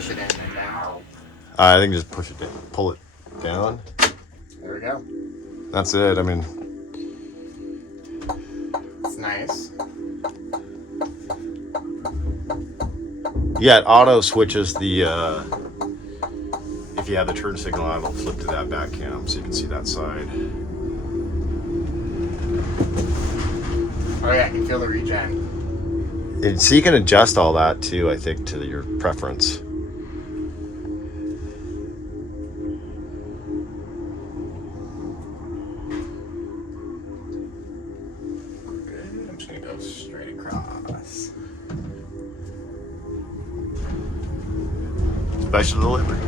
push it in and down. I think just push it down, pull it down. There we go. That's it. I mean, it's nice. Yeah, it auto switches the. If you have the turn signal on, it'll flip to that back cam, so you can see that side. Oh yeah, I can feel the regen. So you can adjust all that too, I think, to your preference. I'm just gonna go straight across. Special delivery.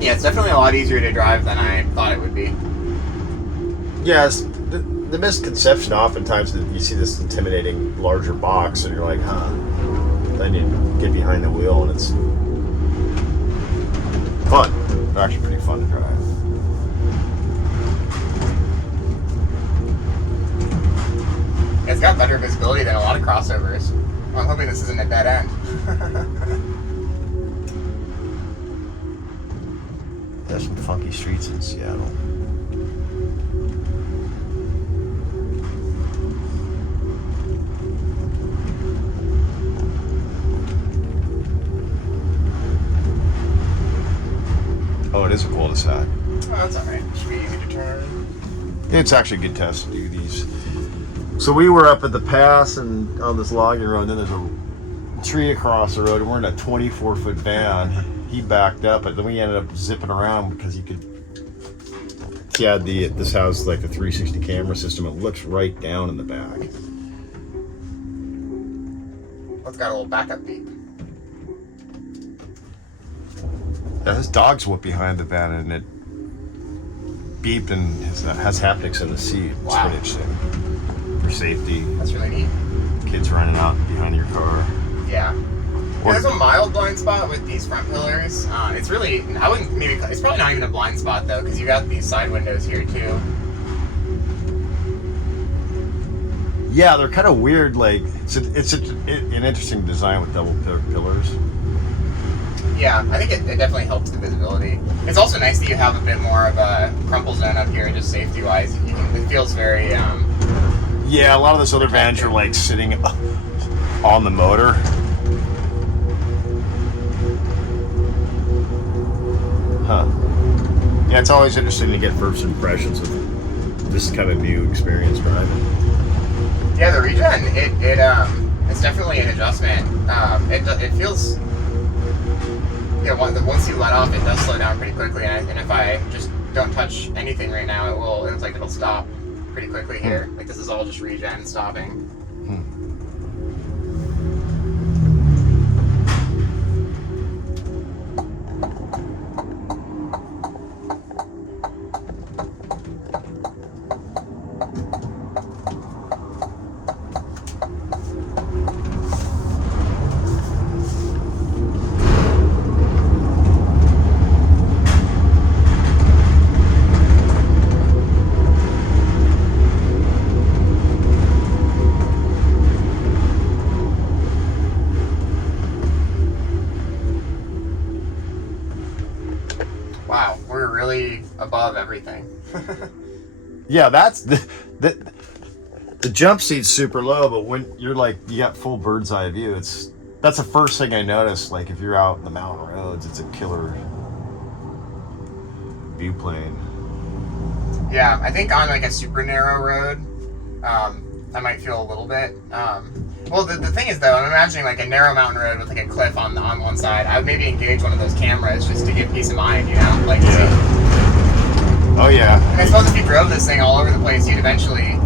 Yeah, it's definitely a lot easier to drive than I thought it would be. Yes, the misconception oftentimes that you see this intimidating larger box and you're like, huh. Then you get behind the wheel and it's fun. It's actually pretty fun to drive. It's got better visibility than a lot of crossovers. I'm hoping this isn't a dead end. There's some funky streets in Seattle. Oh, it is a cul-de-sac. Oh, that's alright. Should be easy to turn. It's actually a good test to do these. So we were up at the pass and on this logging road, and then there's a tree across the road, and we're in a 24-foot van. He backed up, but then we ended up zipping around because he could. He had this has like a 360 camera system. It looks right down in the back. It's got a little backup beep. Yeah, his dog's whooped behind the van, and it beeped and has haptics in the seat. It's Wow. pretty interesting for safety. That's really neat. Kids running out behind your car. Yeah. There's a mild blind spot with these front pillars. It's really, I wouldn't maybe, it's probably not even a blind spot though, because you got these side windows here too. Yeah, they're kind of weird. Like it's an interesting design with double pillars. Yeah, I think it definitely helps the visibility. It's also nice that you have a bit more of a crumple zone up here, just safety-wise. It feels very. Yeah, a lot of those other vans are like sitting on the motor. Huh. Yeah, it's always interesting to get first impressions of this kind of new experience driving. Yeah, the regen, it's definitely an adjustment. It feels. Yeah, once you let off, it does slow down pretty quickly, and if I just don't touch anything right now, it'll stop pretty quickly here. Like this is all just regen stopping. Wow, we're really above everything. Yeah, that's the jump seat's super low, but when you're like you got full bird's eye view, that's the first thing I noticed. Like if you're out in the mountain roads, it's a killer view plane. Yeah, I think on like a super narrow road, I might feel a little bit. Well, the thing is though, I'm imagining like a narrow mountain road with like a cliff on one side. I would maybe engage one of those cameras just to give peace of mind, you know? Like, Oh yeah. And I suppose if you drove this thing all over the place, you'd eventually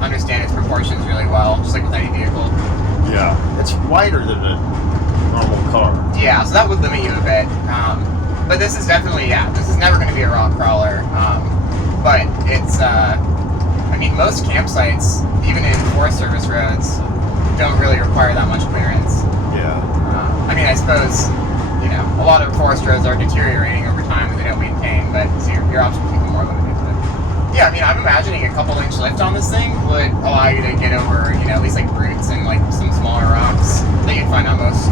understand its proportions really well, just like with any vehicle. Yeah. It's wider than a normal car. Yeah, so that would limit you a bit. But this is definitely, this is never going to be a rock crawler. But it's, I mean, most campsites, even in Forest Service roads, don't really require that much clearance. Yeah. suppose, you know, a lot of forest roads are deteriorating over time and they don't maintain, but so your options become more limited. But yeah, I mean, I'm imagining a couple inch lift on this thing would allow you to get over, you know, at least like roots and like some smaller rocks that you'd find on most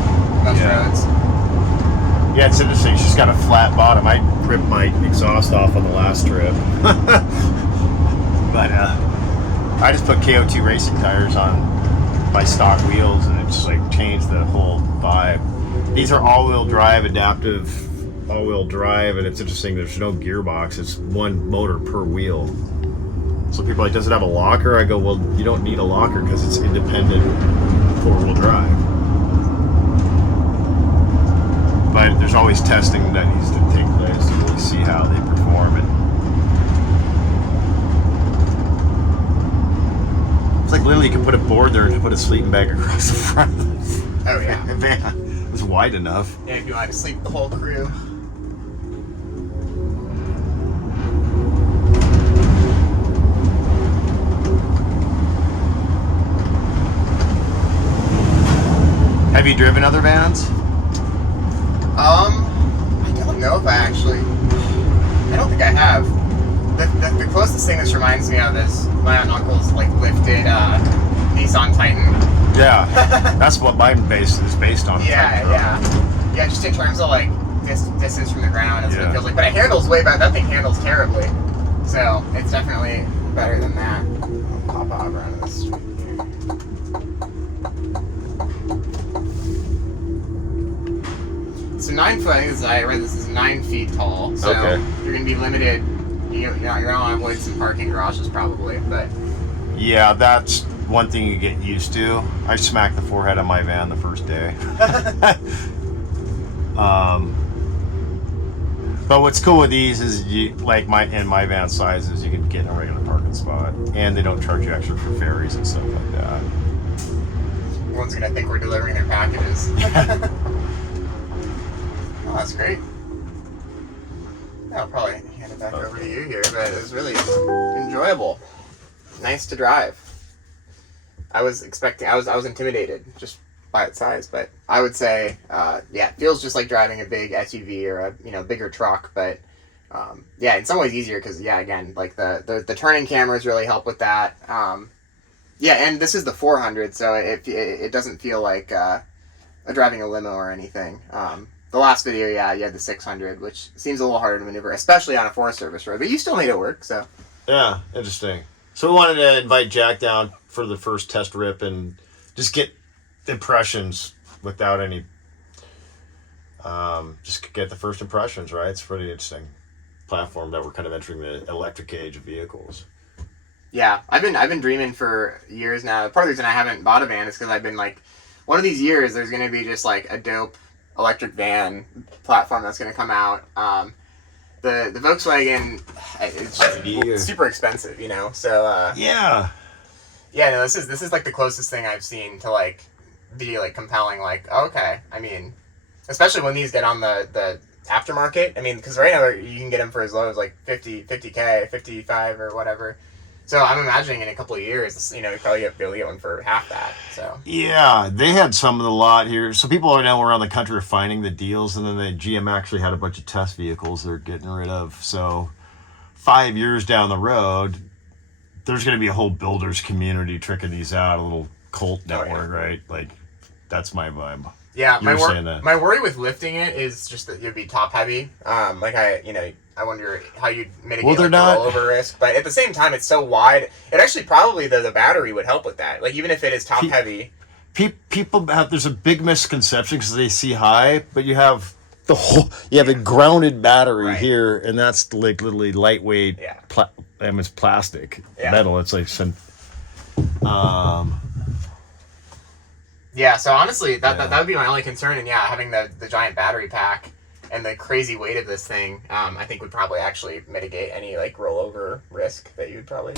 roads. Yeah, it's interesting. She's got a flat bottom. I ripped my exhaust off on the last trip. But I just put KO2 racing tires on my stock wheels and it just like changed the whole vibe. These are all-wheel drive, adaptive all-wheel drive, and it's interesting, there's no gearbox. It's one motor per wheel. So people are like, does it have a locker? I go, well, you don't need a locker because it's independent four-wheel drive. But there's always testing that needs to take place to really see how they perform. And it's like literally you can put a board there and put a sleeping bag across the front. Oh yeah. Man, it was wide enough. Yeah, if you want to sleep the whole crew. Have you driven other vans? I don't know if I don't think I have. The closest thing this reminds me of is my aunt and uncle's like lifted Nissan Titan. Yeah, that's what mine is based on. Yeah, just in terms of like distance from the ground, that's what it feels like. But it handles way better. That thing handles terribly, so it's definitely better than that. I'll pop over onto this street here. So 9 foot, I read this is 9 feet tall. So you're gonna be limited. You're gonna avoid some parking garages probably, but yeah, that's one thing you get used to. I smacked the forehead on my van the first day. But what's cool with these is you like my van sizes, you can get in a regular parking spot, and they don't charge you extra for ferries and stuff like that. Everyone's gonna think we're delivering their packages. Oh, that's great. I'll probably hand it back over to you here, but it was really enjoyable. Nice to drive. I was intimidated just by its size, but I would say, it feels just like driving a big SUV or a bigger truck, but in some ways easier because again, like the turning cameras really help with that. And this is the 400, so it doesn't feel like driving a limo or anything. The last video, you had the 600, which seems a little harder to maneuver, especially on a Forest Service road, but you still made it work, so. Yeah, interesting. So we wanted to invite Jack down for the first test rip and just get impressions without any, just get the first impressions, right? It's a pretty interesting platform that we're kind of entering the electric age of vehicles. Yeah, I've been dreaming for years now. Part of the reason I haven't bought a van is because I've been like, one of these years there's going to be just like a dope electric van platform that's going to come out. The Volkswagen, it's just super expensive, so this is like the closest thing I've seen to like be like compelling, like, okay, I mean, especially when these get on the aftermarket, I mean, because right now you can get them for as low as like 50K, 55 or whatever. So I'm imagining in a couple of years, you probably be able to get one for half that. So yeah, they had some of the lot here. So people are now around the country are finding the deals, and then the GM actually had a bunch of test vehicles they're getting rid of. So 5 years down the road, there's going to be a whole builders community tricking these out, a little cult network, right? Like that's my vibe. Yeah, my worry with lifting it is just that you'd be top heavy. I wonder how you'd mitigate the rollover risk. But at the same time, it's so wide. It actually probably the battery would help with that. Like even if it is top heavy. People there's a big misconception because they see high, but you have a grounded battery here, and that's like literally lightweight. It's plastic metal. It's like some. So honestly, that would be my only concern, and having the giant battery pack and the crazy weight of this thing, I think would probably actually mitigate any like rollover risk that you would probably.